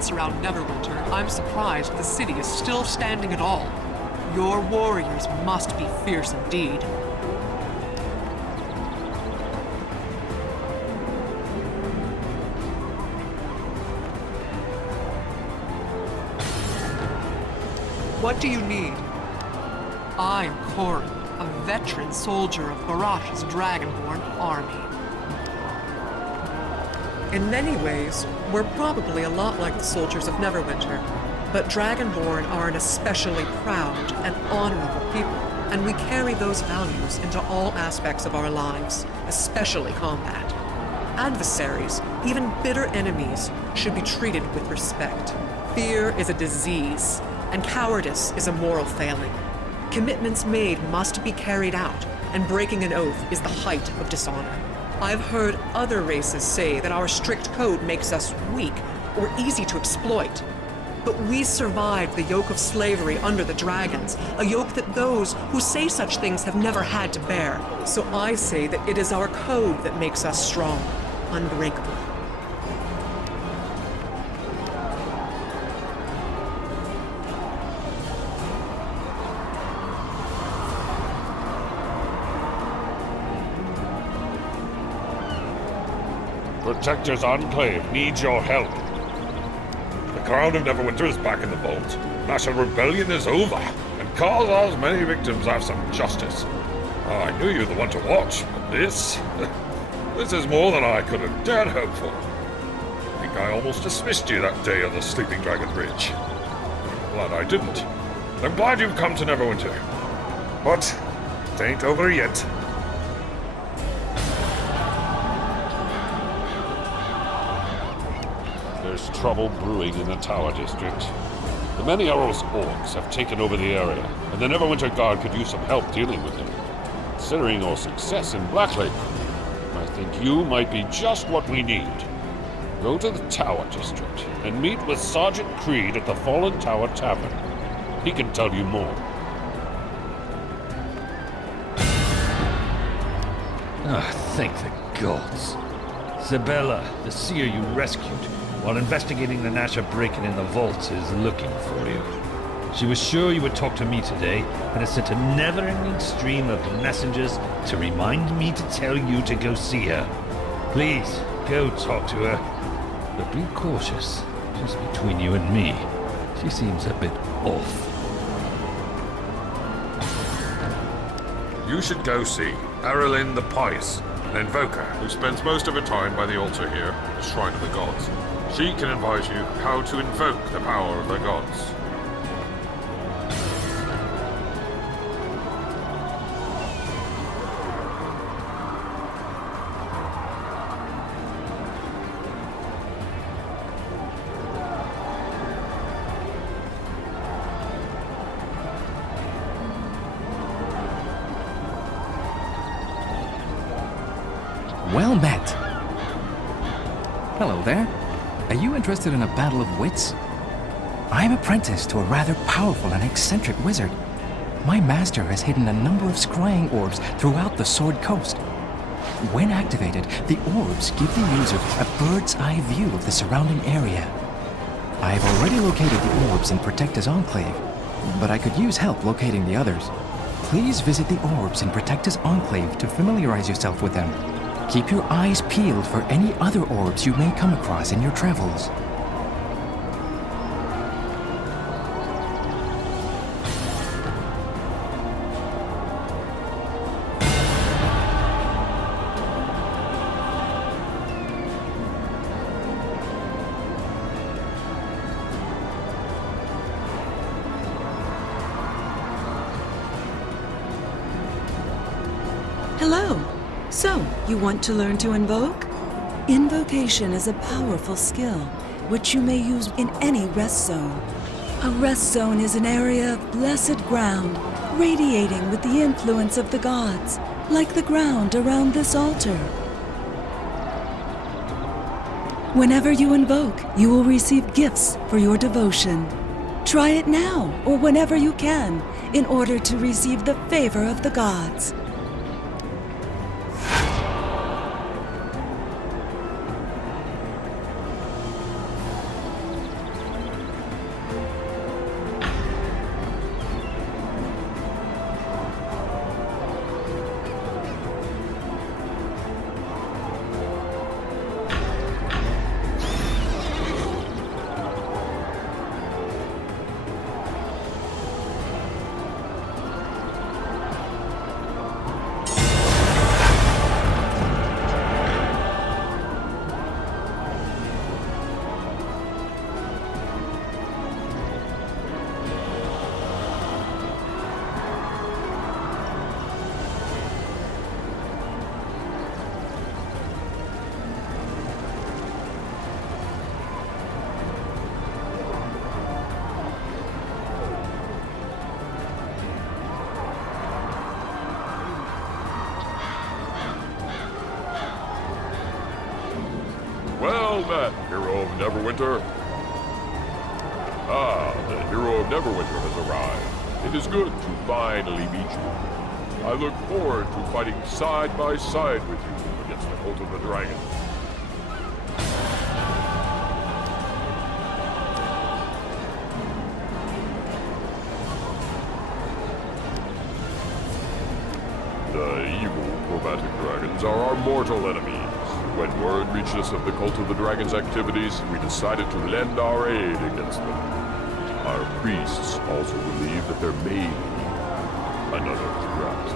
events around Neverwinter, I'm surprised the city is still standing at all. Your warriors must be fierce indeed. What do you need? I'm Corin, a veteran soldier of Barash's Dragonborn army. In many ways, we're probably a lot like the soldiers of Neverwinter, but Dragonborn are an especially proud and honorable people, and we carry those values into all aspects of our lives, especially combat. Adversaries, even bitter enemies, should be treated with respect. Fear is a disease, and cowardice is a moral failing. Commitments made must be carried out, and breaking an oath is the height of dishonor. I've heard other races say that our strict code makes us weak or easy to exploit. But we survived the yoke of slavery under the dragons, a yoke that those who say such things have never had to bear. So I say that it is our code that makes us strong, unbreakable. Protector's Enclave needs your help. The crown of Neverwinter is back in the vault. National rebellion is over, and cause as many victims have some justice. Oh, I knew you were the one to watch, but this is more than I could have dared hope for. I think I almost dismissed you that day on the Sleeping Dragon Bridge. Glad I didn't. I'm glad you've come to Neverwinter. But it ain't over yet. There's trouble brewing in the Tower District. The many Arrow's orcs have taken over the area, and the Neverwinter Guard could use some help dealing with them. Considering our success in Blacklake, I think you might be just what we need. Go to the Tower District and meet with Sergeant Creed at the Fallen Tower Tavern. He can tell you more. Thank the gods. Isabella, the seer you rescued, while investigating the Nasha break-in in the vaults, is looking for you. She was sure you would talk to me today, and has sent a never-ending stream of messengers to remind me to tell you to go see her. Please, go talk to her. But be cautious. Just between you and me, she seems a bit off. You should go see Aralyn the Pious, an invoker who spends most of her time by the altar here, the Shrine of the Gods. She can advise you how to invoke the power of the gods. Well met. Hello there. Are you interested in a battle of wits? I'm apprenticed to a rather powerful and eccentric wizard. My master has hidden a number of scrying orbs throughout the Sword Coast. When activated, the orbs give the user a bird's eye view of the surrounding area. I've already located the orbs in Protector's Enclave, but I could use help locating the others. Please visit the orbs in Protector's Enclave to familiarize yourself with them. Keep your eyes peeled for any other orbs you may come across in your travels. Hello. So, you want to learn to invoke? Invocation is a powerful skill, which you may use in any rest zone. A rest zone is an area of blessed ground, radiating with the influence of the gods, like the ground around this altar. Whenever you invoke, you will receive gifts for your devotion. Try it now, or whenever you can, in order to receive the favor of the gods. that, hero of Neverwinter? Ah, the hero of Neverwinter has arrived. It is good to finally meet you. I look forward to fighting side by side with you against the Cult of the Dragon. The evil chromatic dragons are our mortal enemies. When word reached us of the Cult of the Dragon's activities, we decided to lend our aid against them. Our priests also believe that there may be another threat.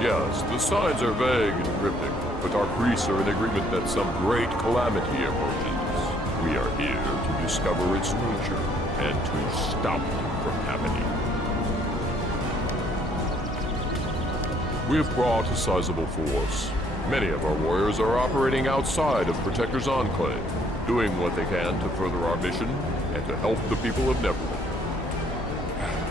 Yes, the signs are vague and cryptic, but our priests are in agreement that some great calamity approaches. We are here to discover its nature and to stop it from happening. We have brought a sizable force. Many of our warriors are operating outside of Protector's Enclave, doing what they can to further our mission and to help the people of Neverwinter.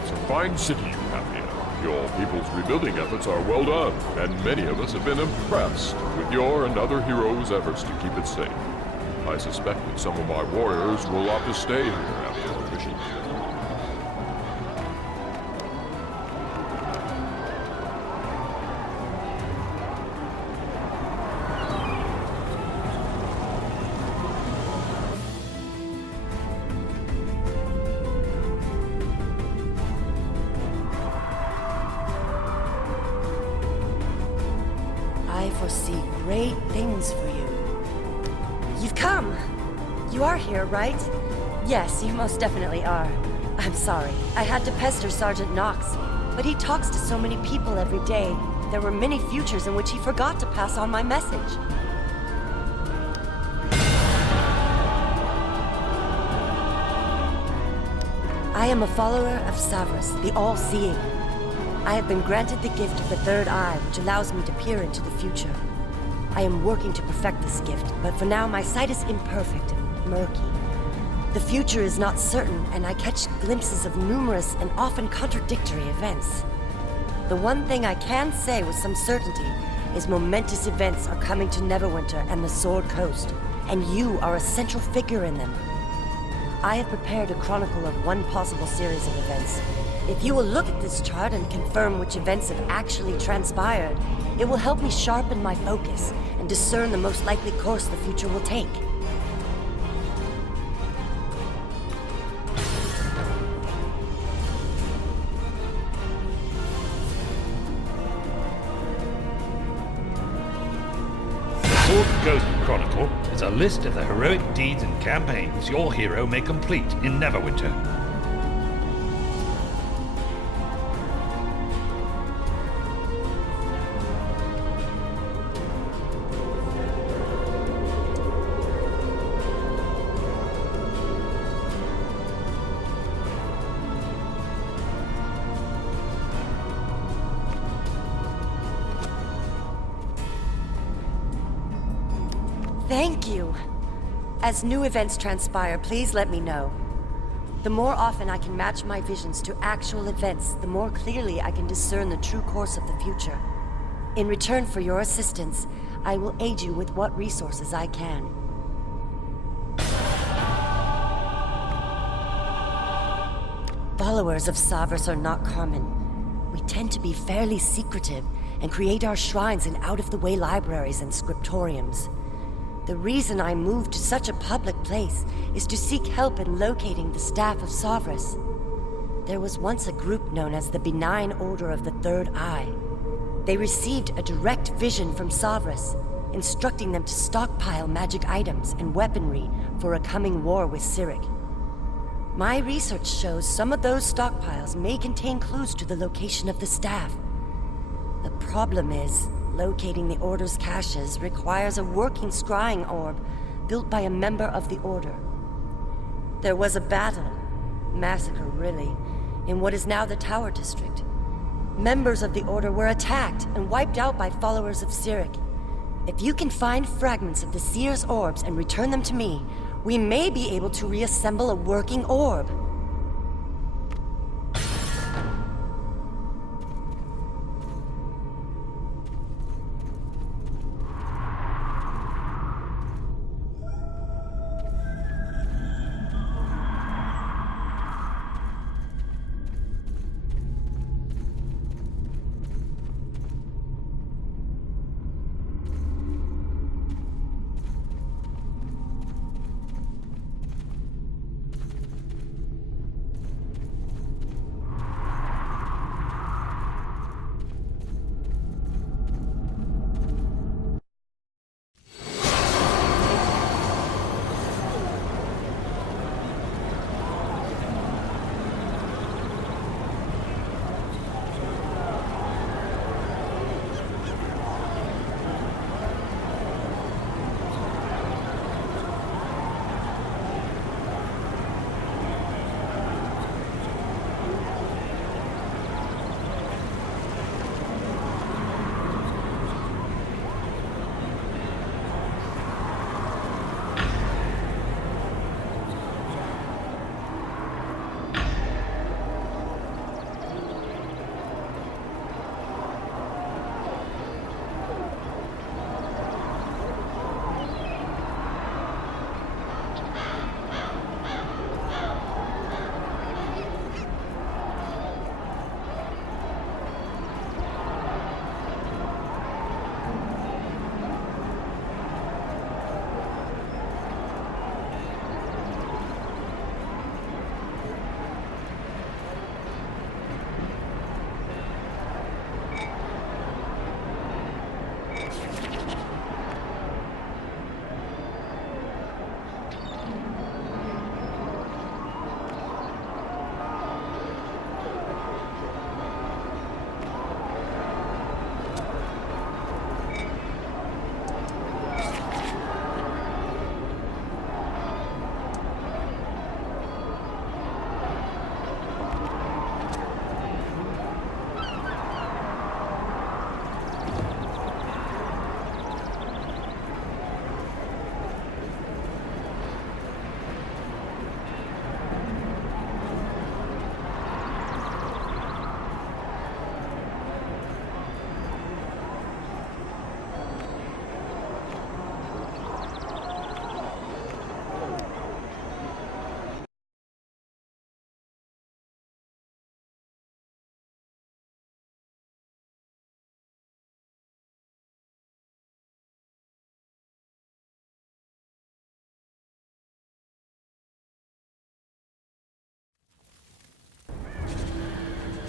It's a fine city you have here. Your people's rebuilding efforts are well done, and many of us have been impressed with your and other heroes' efforts to keep it safe. I suspect that some of my warriors will opt to stay here after our mission. I foresee great things for you. You've come! You are here, right? Yes, you most definitely are. I'm sorry. I had to pester Sergeant Knox, but he talks to so many people every day. There were many futures in which he forgot to pass on my message. I am a follower of Savras, the All-Seeing. I have been granted the gift of the Third Eye, which allows me to peer into the future. I am working to perfect this gift, but for now my sight is imperfect and murky. The future is not certain, and I catch glimpses of numerous and often contradictory events. The one thing I can say with some certainty is momentous events are coming to Neverwinter and the Sword Coast, and you are a central figure in them. I have prepared a chronicle of one possible series of events. If you will look at this chart and confirm which events have actually transpired, it will help me sharpen my focus and discern the most likely course the future will take. The Sword Coast Chronicle is a list of the heroic deeds and campaigns your hero may complete in Neverwinter. Thank you! As new events transpire, please let me know. The more often I can match my visions to actual events, the more clearly I can discern the true course of the future. In return for your assistance, I will aid you with what resources I can. Followers of Savras are not common. We tend to be fairly secretive and create our shrines in out-of-the-way libraries and scriptoriums. The reason I moved to such a public place is to seek help in locating the staff of Savras. There was once a group known as the Benign Order of the Third Eye. They received a direct vision from Savras, instructing them to stockpile magic items and weaponry for a coming war with Cyric. My research shows some of those stockpiles may contain clues to the location of the staff. The problem is, locating the Order's caches requires a working scrying orb built by a member of the Order. There was a battle, massacre really, in what is now the Tower District. Members of the Order were attacked and wiped out by followers of Cyric. If you can find fragments of the Seer's orbs and return them to me, we may be able to reassemble a working orb.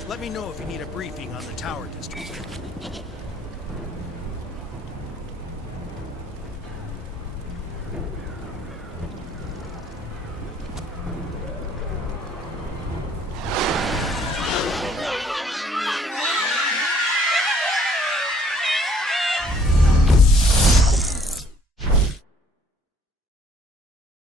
Let me know if you need a briefing on the Tower District.